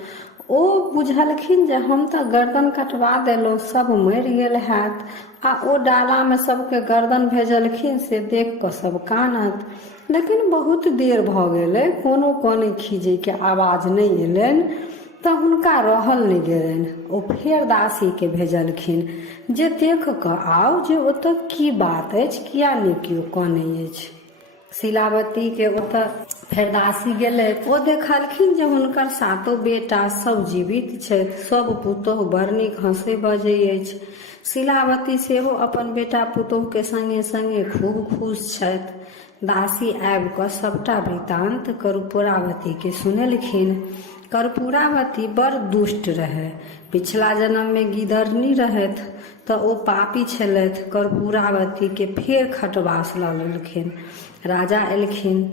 ओ बुझलखिन जे हम तऽ गर्दन कटवा देलहुँ, सब मरि गेल हैत। आ ओ डाला में सबके गर्दन भेजलखिन से देख कऽ सब कानत। लेकिन बहुत देर भऽ गेलै, कोनो कोने खीजे के आवाज नहीं एलनि तऽ हुनका रहल नहीं गेलनि। ओ फेर दासी के भेजलखिन जे देख कऽ आउ जे ओतऽ की बात अछि, किया नहीं केओ कानै अछि। शीलावती के ओतऽ फेर दासी गेलै। ओ देखलखिन जे हुनकर सातो बेटा सब जीवित छथि, सब पुतोह बड़ नीक हंसै बजै अछि। शीलावती सेहो अपन बेटा पुतोह के संगे संगे खूब खुश छथि। दासी आबि कऽ सबटा वृतांत कर्पूरावती के सुनेलखिन। कर्पूरावती बड़ दुष्ट रहे, पिछला जन्म में गिदरनी रहथि तऽ ओ पापी छलथि। कर्पूरावती के फेर खटवास लऽ लेलखिन। राजा एलखिन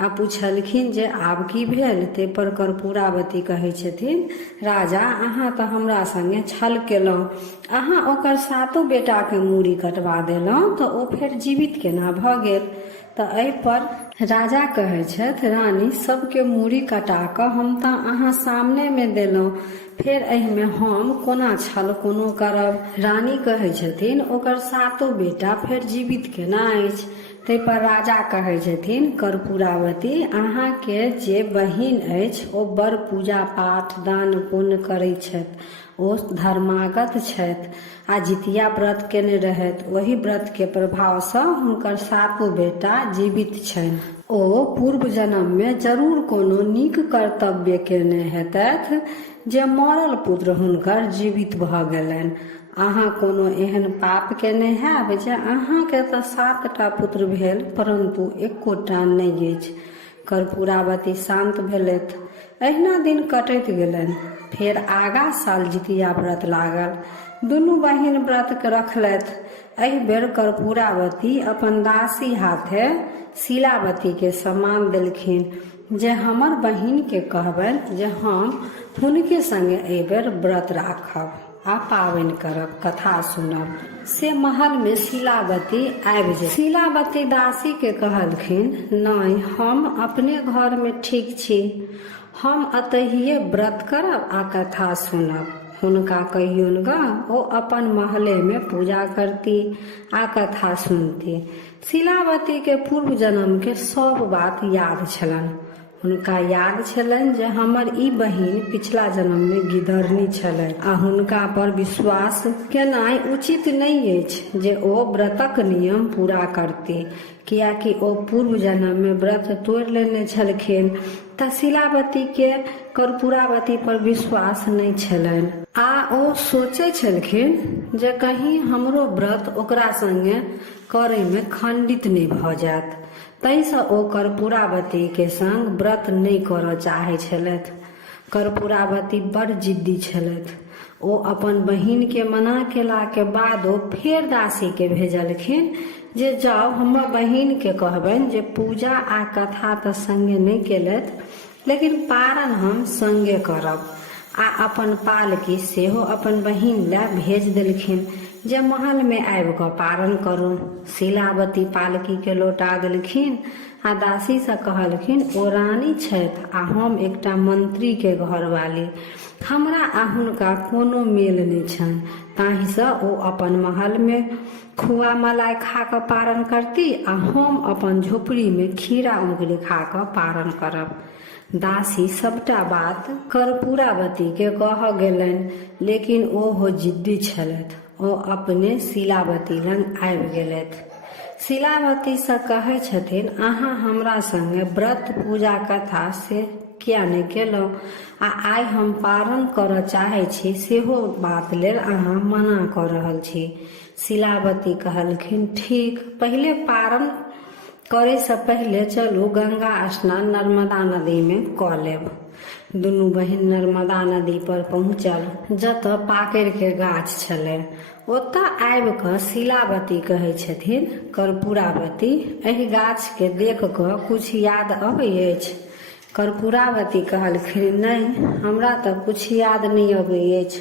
आ पूछलखिन जे आब की भेल। ते पर कर्पूरावती कहै छथिन, राजा अहाँ तऽ हमरा संगे छल केलहुँ, अहाँ ओकर सातो बेटा के मूड़ी कटवा देलहुँ तऽ ओ फेर जीवित केना भऽ गेल। तऽ एहि पर राजा कहै छथि, रानी सबके मूड़ी कटा कऽ हम तऽ अहाँ सामने में देलहुँ, फेर एहिमे हम कोना छल कोनो करब। रानी कहै छथिन ओकर सातो बेटा फेर जीवित केना अछि। ताहि पर राजा कहै छथिन, कर्पूरावती अहाँ के जे बहिन अछि ओ बड़ पूजा पाठ दान पुण्य करै छथि, ओ धर्मागत छथि आ जितिया व्रत केने रहथि। वही व्रत के प्रभाव सँ हुनकर सातो बेटा जीवित छनि। ओ पूर्व जन्म में जरूर कोनो नीक कर्तव्य केने हेतथि जे मरल पुत्र हुनकर जीवित भऽ गेलनि। अहाँ कोनो एहन पाप केने हैब जे अहाँ के तऽ 7टा पुत्र भेल परंतु एकोटा नहीं अछि। कर्पूरावती शांत भेलथि। अहिना दिन कटैत गेलनि। फेर आगा साल जितिया व्रत लागल। दुनू बहिन व्रत के रखलथि। एहि बेर कर्पूरावती अपन दासी हाथे शीलावती के सम्मान देलखिन जे हमर बहिन के कहबनि जे हम हुनके संगे एहि बेर व्रत राखब आ पाबनि करब, कथा सुनब। से महल में शीलावती आबि गेल। शीलावती दासी के कहलखिन, नहीं हम अपने घर में ठीक छी, हम अतहिए व्रत करब आ कथा सुनब। हुनका कहियोन ग ओ अपन महले में पूजा करती आ कथा सुनती। शीलावती के पूर्व जन्म के सब बात याद छलनि। हुनका याद छलनि जे हमर ई बहिन पिछला जन्म में गिदरनी छलनि आ हुनका पर विश्वास केनाइ उचित नहीं अछि जे ओ व्रतक नियम पूरा करती, कियाकि ओ पूर्व जन्म में व्रत तोड़ि लेने छलखिन। तऽ शीलावती के कर्पूरावती पर विश्वास नहीं छलनि आ ओ सोचै छलखिन जे कहीं हमरो व्रत ओकरा संगे करे में खंडित नहीं भऽ जायत। ताहिसँ ओ कर्पूरावती के संग व्रत नहीं करऽ चाहै छलथि। कर्पूरावती बड़ जिद्दी छलथि। ओ अपन बहिन के मना केला के बादो फेर दासी के भेजलखिन जे जाउ हमर बहिन के कहबनि जे पूजा आ कथा तऽ संगे नहीं केलथि, लेकिन पारण हम संगे करब। आ अपन पालकी सेहो अपन बहिन ला भेज देलखिन जे महल में आबि कऽ पारण करू। शिलावती पालकी के लौटा देलखिन आ दासी से कहलखिन, ओ रानी छथि आ हम एकटा मंत्री के घरवाली, हमरा आ हुनका कोनो मेल नहि छनि, ताहिसँ ओ अपन महल में खुआ मलाई खा कऽ पारण करती आ हम अपन झोपड़ी में खीरा उंगली खा कऽ पारण करब। दासी सबटा बात कर्पूरावती के कह गेलनि, लेकिन ओहो जिद्दी छलथि। ओ अपने शिलावती लग आबि गेलथि। शिलावती से कहै छथिन, अहाँ हमरा संगे व्रत पूजा कथा से किया नहि केलहुँ आ आइ हम पारण करऽ चाहै छी सेहो बात लेल अहाँ मना कऽ रहल छी। शिलावती कहलखिन, ठीक, पहिले पारण करे से पहले चलू गंगा स्नान नर्मदा नदी में कऽ लेब। दुनू बहिन नर्मदा नदी पर पहुँचल, जतऽ पाकैर के गाछ छलै। ओतऽ आबि कऽ शिलावती कहै छथिन, कर्पूरावती, एहि गाछ के देख कऽ कुछ याद अबै अछि? कर्पूरावती कहलखिन, नहि, हमरा तऽ कुछ याद नहि अबै अछि।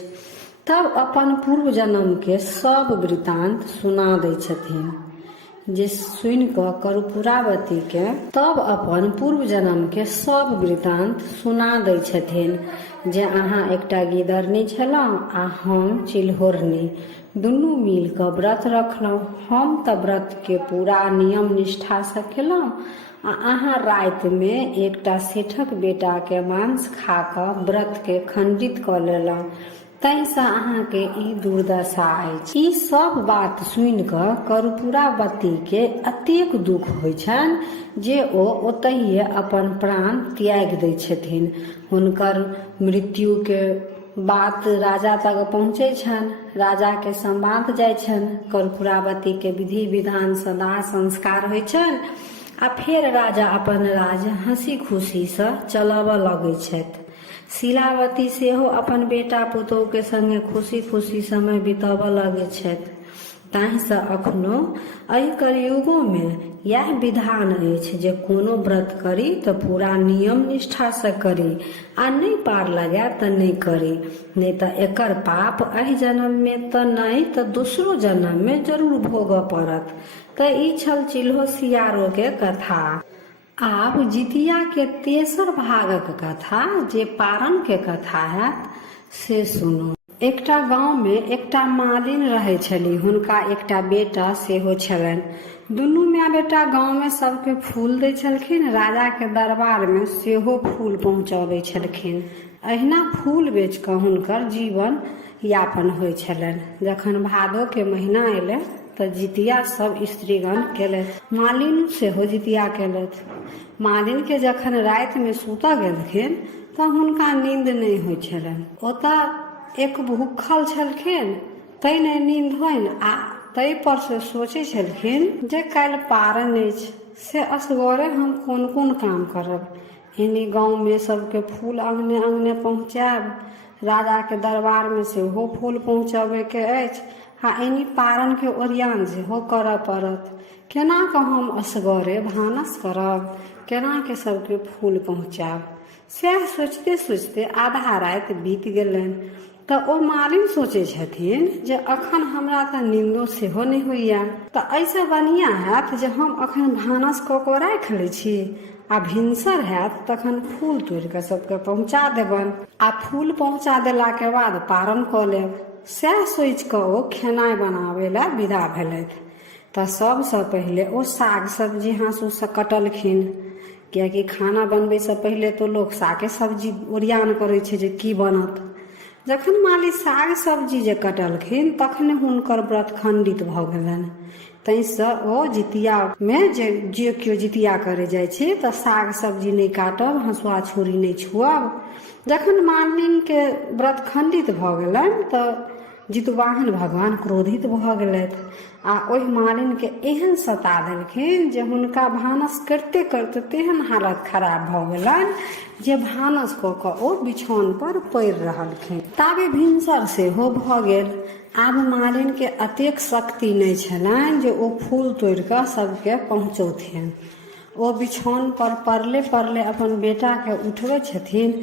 तब अपन पूर्व जन्म के सब वृतांत सुना दै छथिन। जे सुनि कऽ कर्पूरावती के तब अपन पूर्व जन्म के सब वृतांत सुना दै छथिन, जे अहाँ एकटा गिदरनी छलहुँ आ हम चिल्होरनी, दुनू मिल कऽ व्रत रखलहुँ। हम तऽ व्रत के पूरा नियम निष्ठा से केलहुँ आ अहाँ राति में एकटा सेठक बेटा के मांस खा कऽ व्रत के खंडित कऽ लेलहुँ, ताहिसँ अहाँके ई दुर्दशा अछि। ई सब बात सुनि कऽ कर्पूरावती के अतेक दुख होइ छनि जे ओ ओतहिए अपन प्राण त्याग दै छथिन। हुनकर मृत्यु के बात राजा तक पहुँचे छनि। राजा के संवाद जाइ छनि। कर्पूरावती के विधि विधान सँ दाह संस्कार होइ छनि आ फेर राजा अपन राज हंसी खुशी सँ चलबऽ लगै छथि। शिलावती सेहो अपन बेटा पुतोह के संगे खुशी खुशी समय बितबऽ लगै छथि। ताहिसँ अखनो एहि कलयुगो में यह विधान अछि जे कोनो व्रत करी तऽ पूरा नियम निष्ठा से करी आ नहि पार लगे तऽ नहि करी, नहि तऽ एकर पाप एहि जन्म में तऽ नहि तऽ दोसरो जन्म में जरूर भोगऽ पड़त। तऽ ई छल चिल्हो सियारो के कथा। आब जितिया के तेसर भागक कथा, जे पारण के कथा हैत, से सुनू। एकटा गांव में एकटा मालिन रहै छली, हुनका एकटा बेटा सेहो छलनि। दुनू माय बेटा गांव में सबके फूल दै छलखिन, राजा के दरबार में सेहो फूल पहुँचबै छलखिन। अहिना फूल बेच कऽ हुनकर जीवन यापन होइ छलनि। जखन भादो के महीना एलै तऽ जितिया सब स्त्रीगण केलथि। मालिन सेहो जितिया केलथि। मालिन के जखन राति में सुतऽ गेलखिन तऽ हुनका नींद नहि होइ छलनि। ओतऽ एक भूखल छलखिन, तै नहि नींद होइन आ तै पर से सोचै छलखिन जे काल्हि पारण अछि, से असगरे हम कोन कोन काम करब। एनी गाँव में सबके फूल अंगने अंगने पहुँचायब, राजा के दरबार में सेहो फूल पहुँचबै के अछि आ एनी पारण के ओरियान सेहो करऽ पड़त। केना कऽ हम असगरे भानस करब, केना के सबके फूल पहुँचाब। सएह सोचते सोचते आधा राति बीत गेलनि। तऽ ओ मालिन सोचै छथिन जे अखन हमरा तऽ नींदो सेहो नहि होइया, तऽ ऐसे बढ़िया हैत जे हम अखन भानस कऽ कऽ राखि लै छी आ भिनसर हैत तखन फूल तोड़ि कऽ सबके पहुँचा देबनि आ फूल पहुँचा देला के बाद पारण कऽ लेब। सएह सोचि कऽ ओ खेनाइ बनाबै लए विदा भेलथि। तऽ सबसँ पहिले ओ साग सब्जी हाँसू से कटलखिन, कियाकि खाना बनबै से पहिले तो लोग सागे सब्जी ओरियान करै छै जे की बनत। जखन माली साग सब्जी जे कटलखिन तखने हुनकर व्रत खंडित भऽ गेलनि। ताहिसँ ओ जितिया में जे केओ जितिया करे जाइ छै तऽ साग सब्जी नहि काटब, हँसुआ छुरी नहि छुअब। जखन मालिन के व्रत खंडित भऽ गेलनि तऽ जितवाहन भगवान क्रोधित भऽ गेलथि आ ओहि मालिन के एहन सता देलखिन जे हुनका भानस करते करते तेहन हालत खराब भऽ गेलनि जे भानस कऽ कऽ ओ बिछौन पर पड़ि रहलखिन। ताबे भिनसर सेहो भऽ गेल। आब मालिन के अतेक शक्ति नहि छलनि जे ओ फूल तोड़ि कऽ सबके पहुँचौथिन। ओ बिछौन पर परले परले अपन बेटा के उठबै छथिन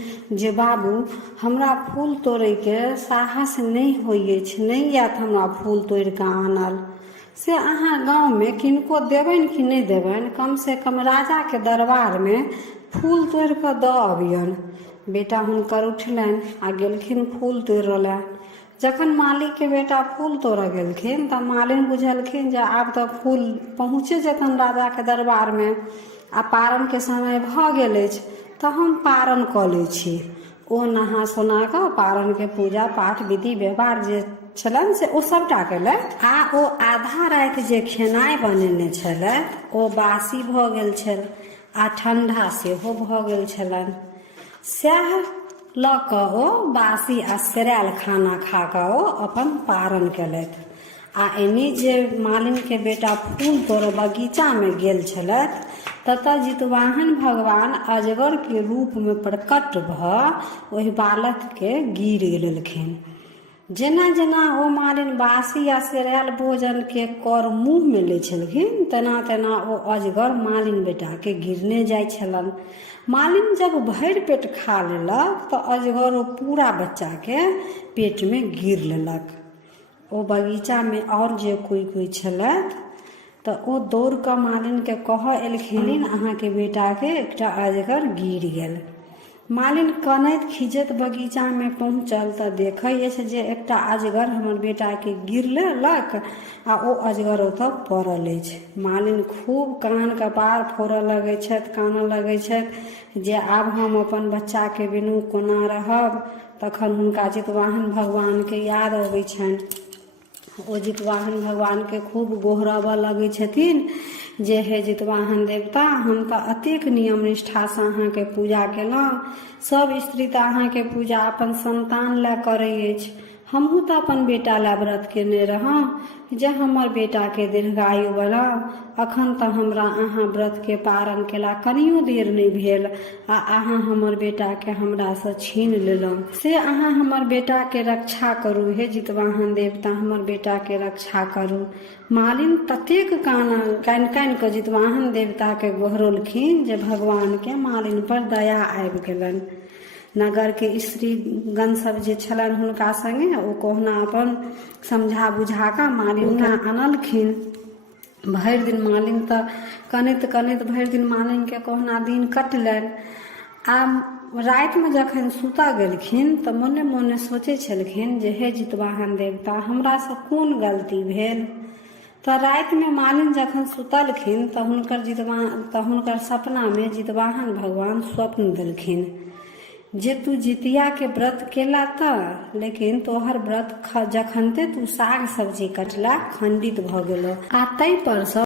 जे बाबू हमरा फूल तोड़े के साहस नहीं होइए नहीं आयत हमरा फूल तोड़ के आनल से अहाँ गाँव में किनको देबनि कि नहीं देबनि कम से कम राजा के दरबार में फूल तोड़ के दऽ अबियन। बेटा हुनकर उठलनि आ गेलखिन फूल तोड़ऽ लए। जखन मालिक के बेटा फूल तोड़ऽ गेलखिन तऽ मालिन बुझलखिन जे आब तऽ फूल पहुँचे जेतन राजा के दरबार में आ पारण के समय भऽ गेल अछि तऽ हम पारण कऽ लै छी। ओ नहा सोना कऽ पारण के पूजा पाठ विधि व्यवहार जे छलनि से ओ सबटा केलथि आ ओ आधा राति जे खेनाइ बनेने छलथि ओ बासी भऽ गेल छल आ ठंडा सेहो भऽ गेल छलनि। सएह लऽ कऽ ओ बासी आ सेरायल खाना खा कऽ ओ अपन पारण केलथि। आ एनी जे मालिन के बेटा फूल तोड़ऽ बगीचा में गेल छलथि ततऽ जितवाहन भगवान अजगर के रूप में प्रकट भऽ ओहि बालक के गिर लेलखिन। जेना जेना ओ मालिन बासी आ सेरायल भोजन के कर मुँह में लै छलखिन तेना तेना ओ अजगर मालिन बेटा के गिरने जाइ छलनि। मालिन जब भरि पेट खा लेलक तो अजगर ओ पूरा बच्चा के पेट में गिर लेलक। ओ बगीचा में और जे कोई छलथि तऽ ओ दौड़ कऽ मालिन के कहऽ एलखिन अहाँ के बेटा के एकटा अजगर गिर गेल। मालिन कनैत खिजैत बगीचा में पहुँचल तऽ देखै अछि जे एकटा अजगर हमर बेटा के गिर लेलक आ ओ अजगर ओतऽ पड़ल अछि। मालिन खूब कान कपार फोड़ऽ लगै छथि कानऽ लगै छथि जे आब हम अपन बच्चा के बिनु कोना रहब। तखन हुनका जितवाहन भगवान के याद अबै छनि। ओ जितवाहन भगवान के खूब गोहरबऽ लगै छथिन जे हे जितवाहन देवता हम तऽ अतेक नियम निष्ठा से अहाँ के पूजा केलहुँ। सब स्त्री तऽ अहाँ के पूजा अपन संतान लए करै अछि। हमहूँ तऽ अपन बेटा लए व्रत केने रहौं जे हमर बेटा के दीर्घायु बनाउ। अखन तऽ हमरा अहाँ व्रत के पारण केला कनियो देर नहीं भेल आ अहाँ हमर बेटा के हमरा से छीन लेलहुँ। से अहाँ हमर बेटा के रक्षा करू हे जितवाहन देवता हमर बेटा के रक्षा करू। मालिन ततेक कानि कानि कऽ जितवाहन देवता के गोहरौलखिन जे भगवान के मालिन पर दया आबि गेलनि। नगर के स्त्रीगण सब जे छलनि हुनका संगे ओ कहुना अपन समझा बुझा कऽ मालिन के आनलखिन। भरि दिन मालिन तऽ कनैत कनैत भरि दिन मालिन के कहुना दिन कटलनि। आ राति में जखन सुतऽ गेलखिन तऽ मोने मोने सोचै छलखिन जे हे जितवाहन देवता हमरा से कोन गलती भेल। तऽ राति में मालिन जखन सुतलखिन तऽ हुनकर सपना में जितवाहन भगवान स्वप्न देलखिन जे तू जितिया के व्रत केला तऽ लेकिन तोहर व्रत जखनते तू साग सब्जी कटला खंडित भऽ गेलो आ तै पर सँ